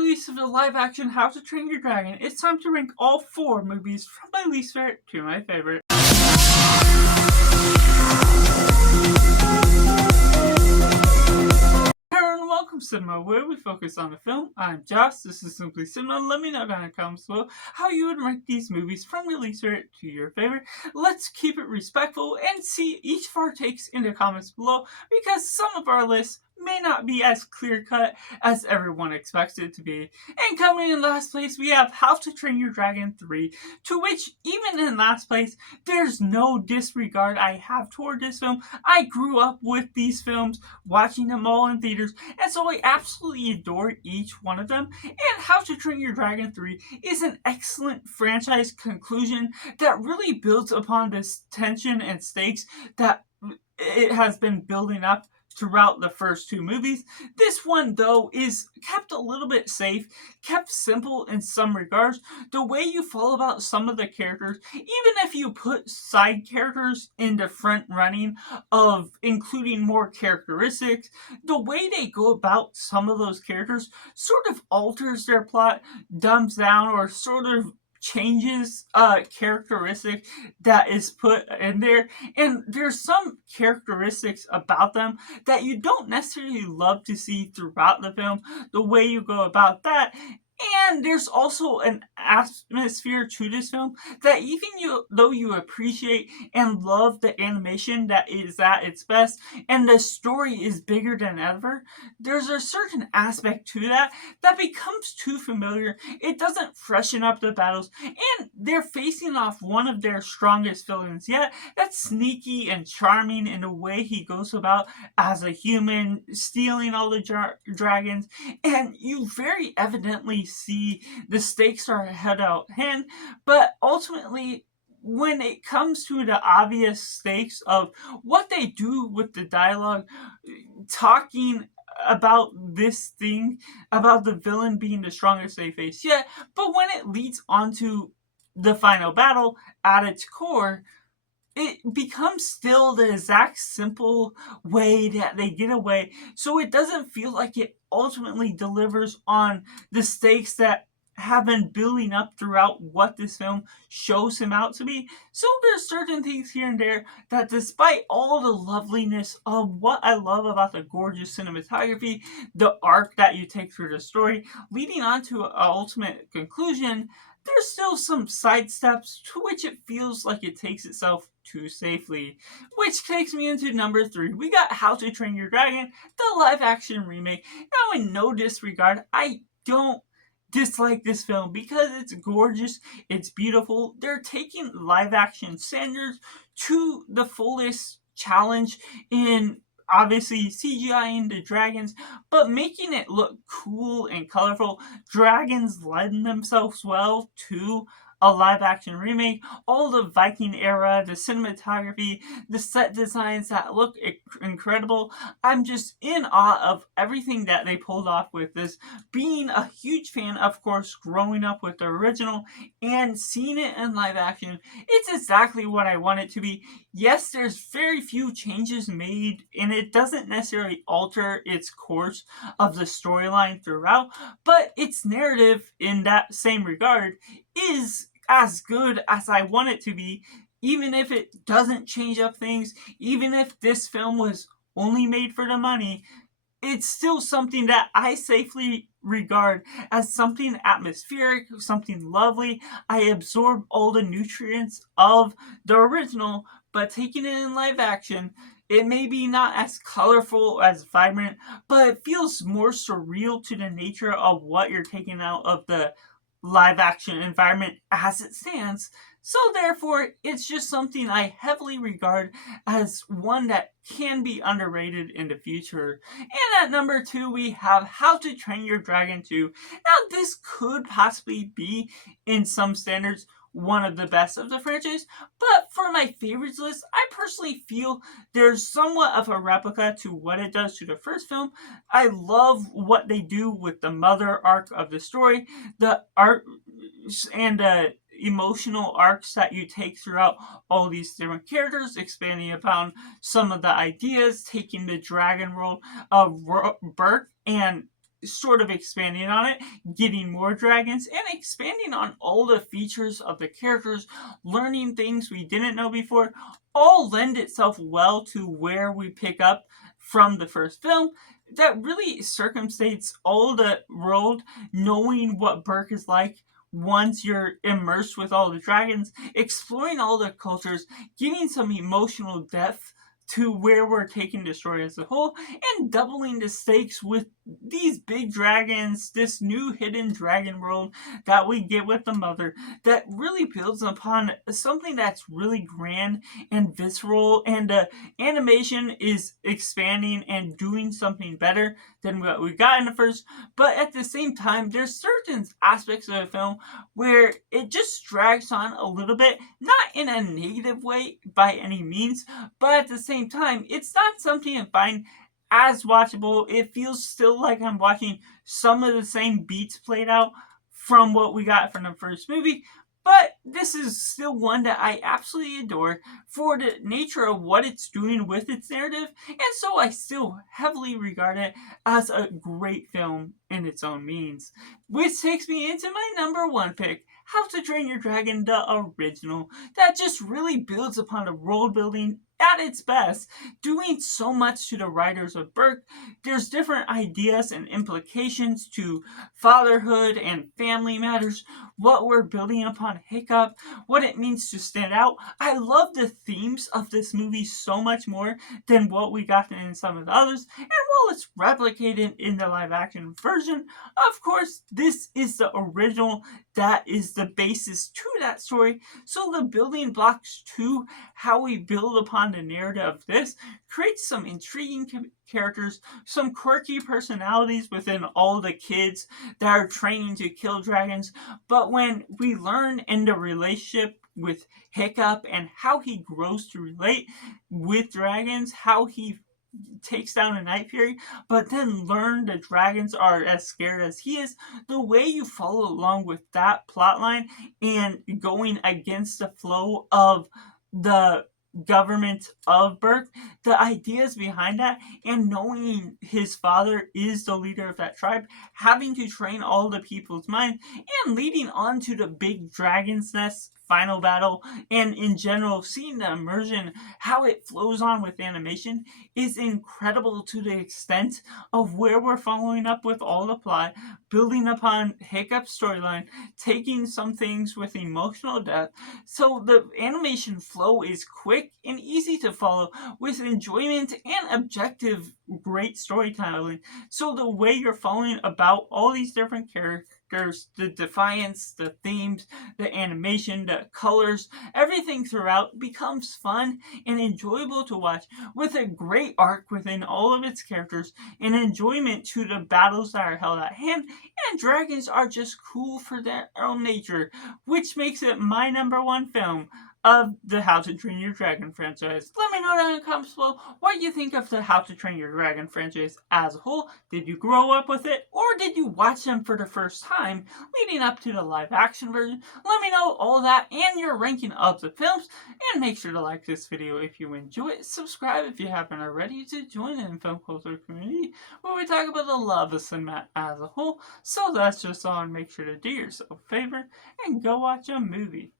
release of the live-action How to Train Your Dragon, it's time to rank all 4 movies from my least favorite to my favorite. Hello and welcome to Cinema, where we focus on the film. I'm Josh, this is Simply Cinema. Let me know down in the comments below how you would rank these movies from your least favorite to your favorite. Let's keep it respectful and see each of our takes in the comments below, because some of our lists may not be as clear-cut as everyone expects it to be. And coming in last place, we have How to Train Your Dragon 3, to which, even in last place, there's no disregard I have toward this film. I grew up with these films, watching them all in theaters, and so I absolutely adore each one of them. And How to Train Your Dragon 3 is an excellent franchise conclusion that really builds upon this tension and stakes that it has been building up throughout the first 2 movies. This one, though, is kept a little bit safe, kept simple in some regards. The way you follow about some of the characters, even if you put side characters in the front running of including more characteristics, the way they go about some of those characters sort of alters their plot, dumbs down, or sort of changes characteristic that is put in there. And there's some characteristics about them that you don't necessarily love to see throughout the film, the way you go about that. And there's also an atmosphere to this film that even though you appreciate and love the animation that is at its best, and the story is bigger than ever, there's a certain aspect to that that becomes too familiar. It doesn't freshen up the battles, and they're facing off one of their strongest villains yet. That's sneaky and charming in the way he goes about as a human, stealing all the dragons, and you very evidently see the stakes are ahead out hand, but ultimately when it comes to the obvious stakes of what they do with the dialogue, talking about this thing, about the villain being the strongest they face yet, but when it leads onto the final battle at its core, it becomes still the exact simple way that they get away, so it doesn't feel like it ultimately delivers on the stakes that have been building up throughout what this film shows him out to be. So there's certain things here and there that, despite all the loveliness of what I love about the gorgeous cinematography, the arc that you take through the story, leading on to an ultimate conclusion, there's still some side steps to which it feels like it takes itself too safely. Which takes me into number 3. We got How to Train Your Dragon, the live-action remake. Now, in no disregard, I don't dislike this film because it's gorgeous, it's beautiful. They're taking live-action standards to the fullest challenge in obviously CGIing the dragons, but making it look cool and colorful. Dragons lend themselves well to a live-action remake. All the Viking era, the cinematography, the set designs that look incredible. I'm just in awe of everything that they pulled off with this. Being a huge fan, of course, growing up with the original and seeing it in live action, it's exactly what I want it to be. Yes, there's very few changes made, and it doesn't necessarily alter its course of the storyline throughout, but its narrative in that same regard is as good as I want it to be, even if it doesn't change up things, even if this film was only made for the money. It's still something that I safely regard as something atmospheric, something lovely. I absorb all the nutrients of the original, but taking it in live action, it may be not as colorful, as vibrant, but it feels more surreal to the nature of what you're taking out of the live action environment as it stands. So therefore, it's just something I heavily regard as one that can be underrated in the future. And at number 2, we have How to Train Your Dragon 2. Now, this could possibly be, in some standards, one of the best of the franchise, but for my favorites list, I personally feel there's somewhat of a replica to what it does to the first film. I love what they do with the mother arc of the story, the art and the emotional arcs that you take throughout all these different characters, expanding upon some of the ideas, taking the dragon world of birth and sort of expanding on it, getting more dragons, and expanding on all the features of the characters, learning things we didn't know before, all lend itself well to where we pick up from the first film that really circumstates all the world, knowing what Burke is like once you're immersed with all the dragons, exploring all the cultures, getting some emotional depth to where we're taking the story as a whole, and doubling the stakes with these big dragons, this new hidden dragon world that we get with the mother, that really builds upon something that's really grand and visceral, and the animation is expanding and doing something better than what we got in the first. But at the same time, there's certain aspects of the film where it just drags on a little bit, not in a negative way by any means, but at the same time, it's not something I find as watchable. It feels still like I'm watching some of the same beats played out from what we got from the first movie. But this is still one that I absolutely adore for the nature of what it's doing with its narrative, and so I still heavily regard it as a great film in its own means. Which takes me into my number one pick, How to Train Your Dragon, the original, that just really builds upon the world building at its best, doing so much to the writers of Burke. There's different ideas and implications to fatherhood and family matters, what we're building upon Hiccup, what it means to stand out. I love the themes of this movie so much more than what we got in some of the others, and while it's replicated in the live action version, of course, this is the original that is the basis to that story. So the building blocks to how we build upon the narrative of this creates some intriguing characters, some quirky personalities within all the kids that are training to kill dragons. But when we learn in the relationship with Hiccup and how he grows to relate with dragons, how he takes down a Night Fury, but then learn the dragons are as scared as he is, the way you follow along with that plotline and going against the flow of the government of Burke, the ideas behind that, and knowing his father is the leader of that tribe, having to train all the people's mind, and leading on to the big dragon's nest final battle, and in general seeing the immersion, how it flows on with animation is incredible to the extent of where we're following up with all the plot, building upon Hiccup's storyline, taking some things with emotional depth. So the animation flow is quick and easy to follow with enjoyment and objective great storytelling. So the way you're following about all these different characters, the defiance, the themes, the animation, the colors, everything throughout becomes fun and enjoyable to watch, with a great arc within all of its characters and enjoyment to the battles that are held at hand. And dragons are just cool for their own nature, which makes it my number one film of the How to Train Your Dragon franchise. Let me know down in the comments below what you think of the How to Train Your Dragon franchise as a whole. Did you grow up with it, or did you watch them for the first time leading up to the live action version? Let me know all that and your ranking of the films, and make sure to like this video if you enjoy it. Subscribe if you haven't already to join the film culture community where we talk about the love of cinema as a whole. So that's just all, and make sure to do yourself a favor and go watch a movie.